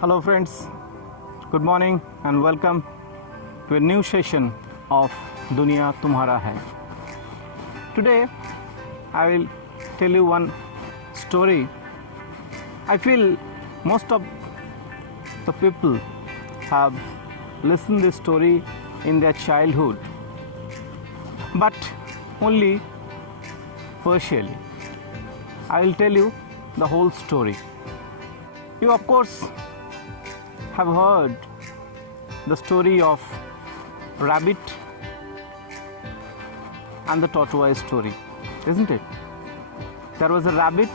Hello friends, good morning and welcome to a new session of DUNIYA TUMHARA hai. Today I will tell you one story. I feel most of the people have listened this story in their childhood, but only partially. I will tell you the whole story. You of course have heard the story of rabbit and the tortoise story, isn't it? There was a rabbit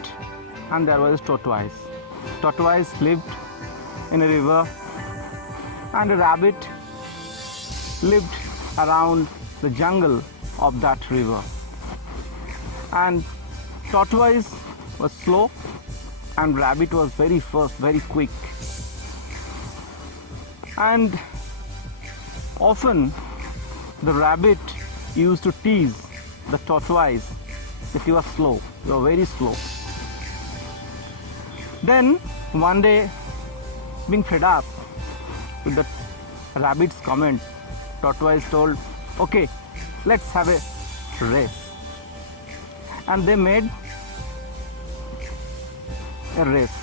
and there was a tortoise. Tortoise lived in a river and a rabbit lived around the jungle of that river. And tortoise was slow and rabbit was very fast, very quick. And often the rabbit used to tease the tortoise that you are slow, you are very slow. Then one day, being fed up with the rabbit's comment, tortoise told, okay, let's have a race. And they made a race.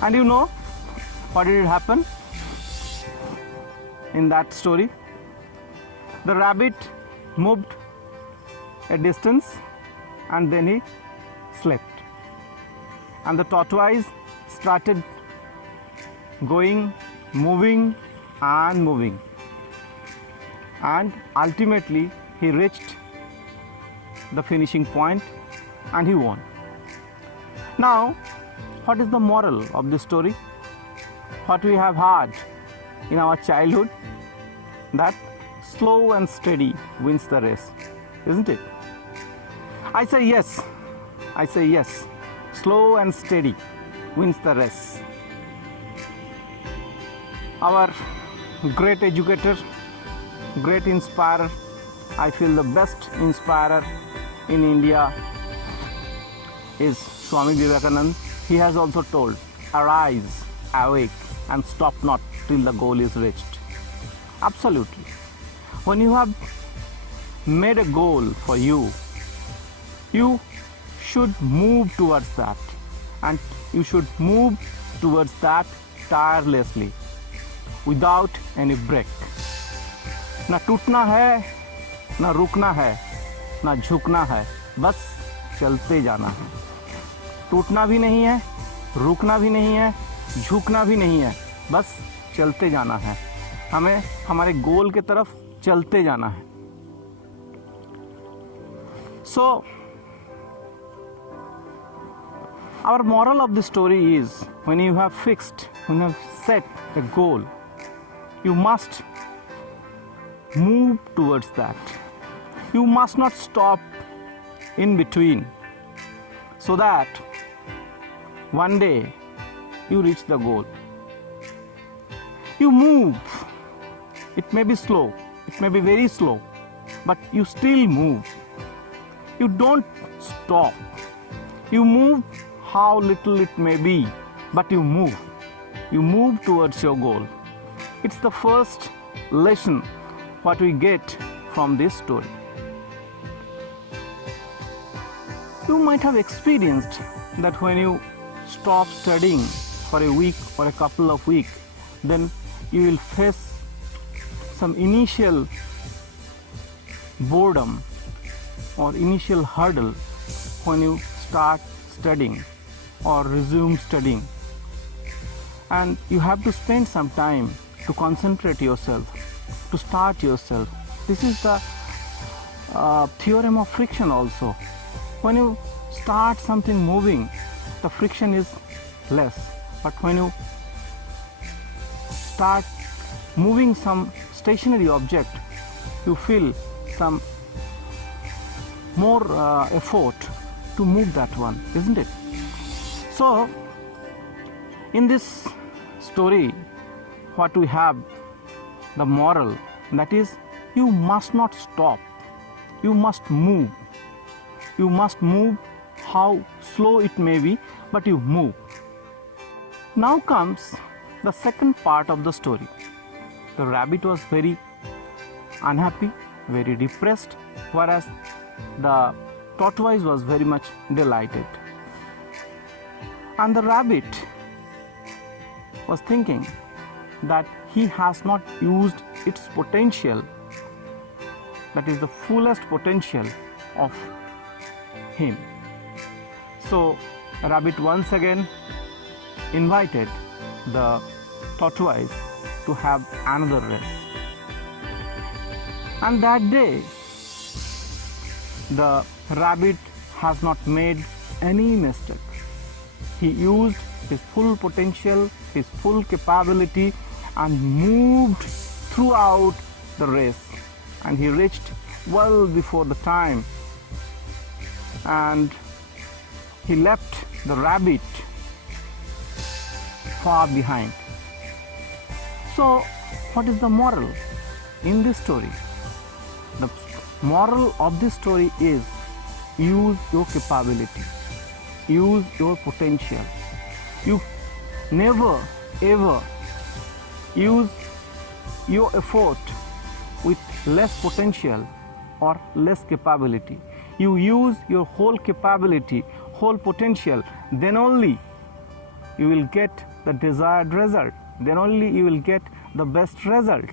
And you know what did it happen in that story? The rabbit moved a distance and then he slept. And the tortoise started going, moving and moving. And ultimately he reached the finishing point and he won. Now, what is the moral of this story? What we have heard in our childhood, that slow and steady wins the race, isn't it? I say yes. Slow and steady wins the race. Our great educator, great inspirer, I feel the best inspirer in India is Swami Vivekananda. He has also told, arise, awake and stop not till the goal is reached. Absolutely. When you have made a goal for you, you should move towards that, and you should move towards that tirelessly, without any break. ना टूटना है, ना रुकना है, ना झुकना है, बस चलते जाना है. टूटना भी नहीं है, रुकना भी नहीं है, झुकना भी नहीं है, बस चलते जाना है. हमें हमारे गोल के तरफ चलते जाना है. So, our moral of the story is, when you have set a goal, you must move towards that. You must not stop in between, so that one day you reach the goal. You move. It may be slow, it may be very slow, but you still move. You don't stop. You move how little it may be, but you move. You move towards your goal. It's the first lesson what we get from this story. You might have experienced that when you stop studying for a week or a couple of weeks, then you will face some initial boredom or initial hurdle when you start studying or resume studying. And you have to spend some time to concentrate yourself, to start yourself. This is the theorem of friction also. When you start something moving, the friction is less. But when you start moving some stationary object, you feel some more effort to move that one, isn't it? So, in this story, what we have, the moral, that is, you must not stop. You must move. You must move how slow it may be, but you move. Now comes the second part of the story. The rabbit was very unhappy, very depressed, whereas the tortoise was very much delighted. And the rabbit was thinking that he has not used its potential, that is the fullest potential of him. So rabbit once again invited the tortoise to have another race. And that day the rabbit has not made any mistake. He used his full potential, his full capability, and moved throughout the race. And he reached well before the time. And he left the rabbit far behind. So, what is the moral in this story? The moral of this story is use your capability, use your potential. You never ever use your effort with less potential or less capability. You use your whole capability, whole potential, then only you will get the desired result. Then only you will get the best result.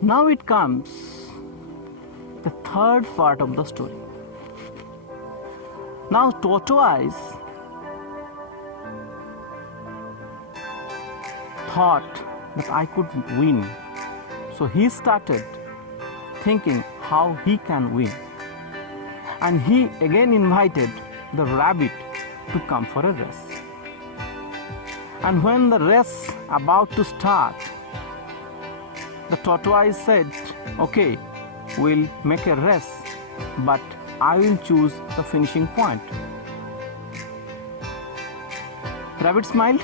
Now it comes the third part of the story. Now tortoise thought that I could win. So he started thinking how he can win. And he again invited the rabbit to come for a race. And when the race about to start, the tortoise said, okay, we'll make a race, but I will choose the finishing point. Rabbit smiled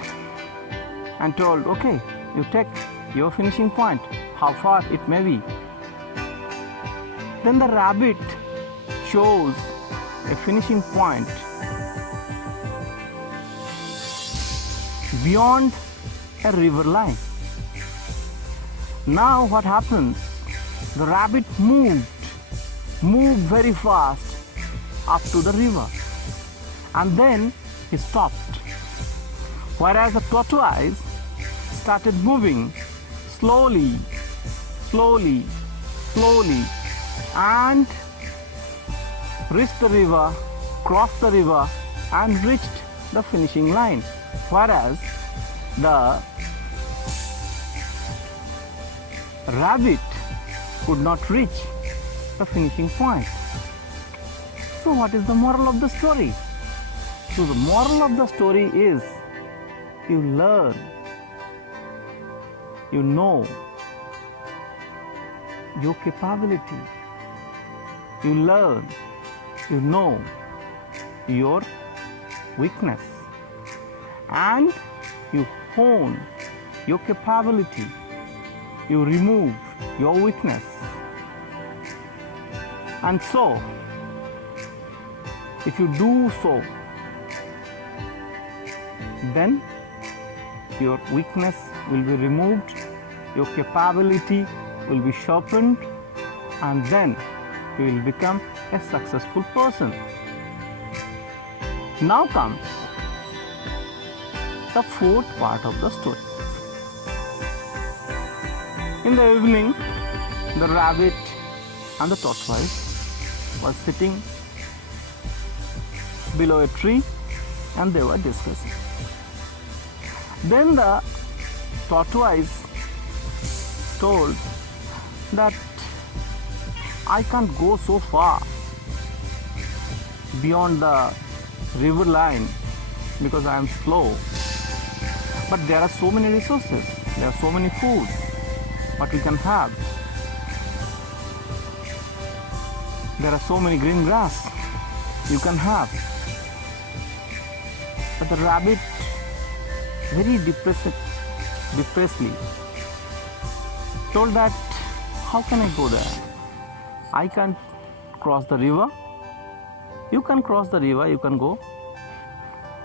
and told, okay, you take your finishing point, how far it may be. Then the rabbit chose a finishing point beyond a river line. Now what happens? The rabbit moved very fast up to the river, and then he stopped. Whereas the tortoise started moving slowly, and reached the river, crossed the river, and reached the finishing line. Whereas the rabbit could not reach the finishing point. So what is the moral of the story? So the moral of the story is you learn, you know your capability, you learn, you know your weakness, and you hone your capability, you remove your weakness. And so, if you do so, then your weakness will be removed, your capability will be sharpened, and then you will become a successful person. Now comes the fourth part of the story. In the evening, the rabbit and the tortoise was sitting below a tree and they were discussing. Then the tortoise told that I can't go so far beyond the river line because I am slow. But there are so many resources, there are so many food what we can have. There are so many green grass you can have. But the rabbit very depressedly told that how can I go there? I can't cross the river. You can cross the river, you can go.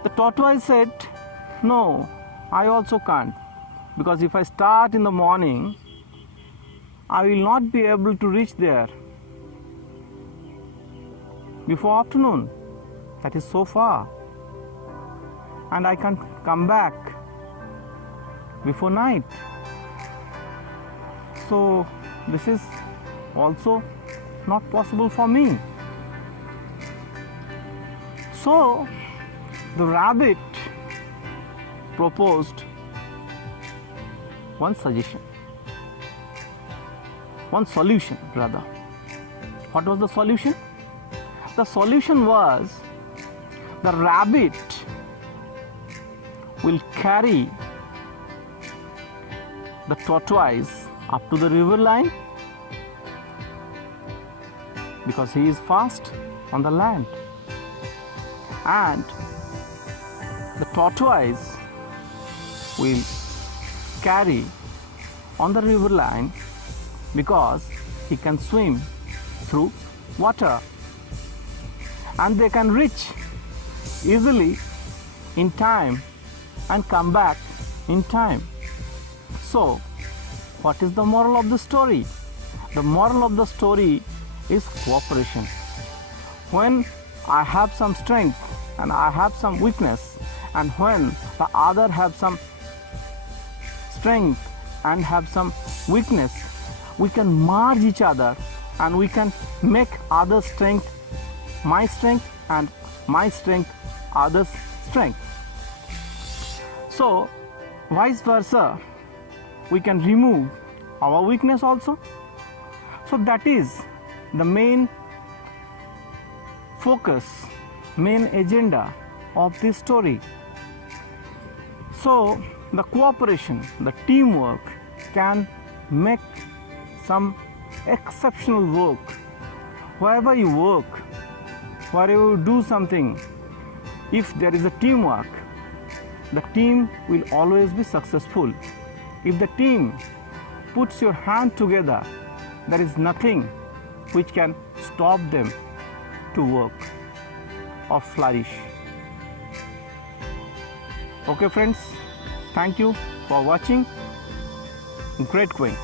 The tortoise said, no, I also can't, because if I start in the morning, I will not be able to reach there before afternoon. That is so far. And I can't come back before night. So this is also not possible for me. So the rabbit proposed one solution rather. What was the solution? The solution was the rabbit will carry the tortoise up to the river line because he is fast on the land, and the tortoise will carry on the river line because he can swim through water, and they can reach easily in time and come back in time. So what is the moral of the story? The moral of the story is cooperation. When I have some strength and I have some weakness, and when the other have some strength and have some weakness, we can merge each other and we can make other strength my strength and my strength others' strength. So vice versa, we can remove our weakness also. So that is the main focus, main agenda of this story. So the cooperation, the teamwork can make some exceptional work. Wherever you work, wherever you do something, if there is a teamwork, the team will always be successful. If the team puts your hand together, there is nothing which can stop them to work or flourish. Okay friends, thank you for watching. Great going.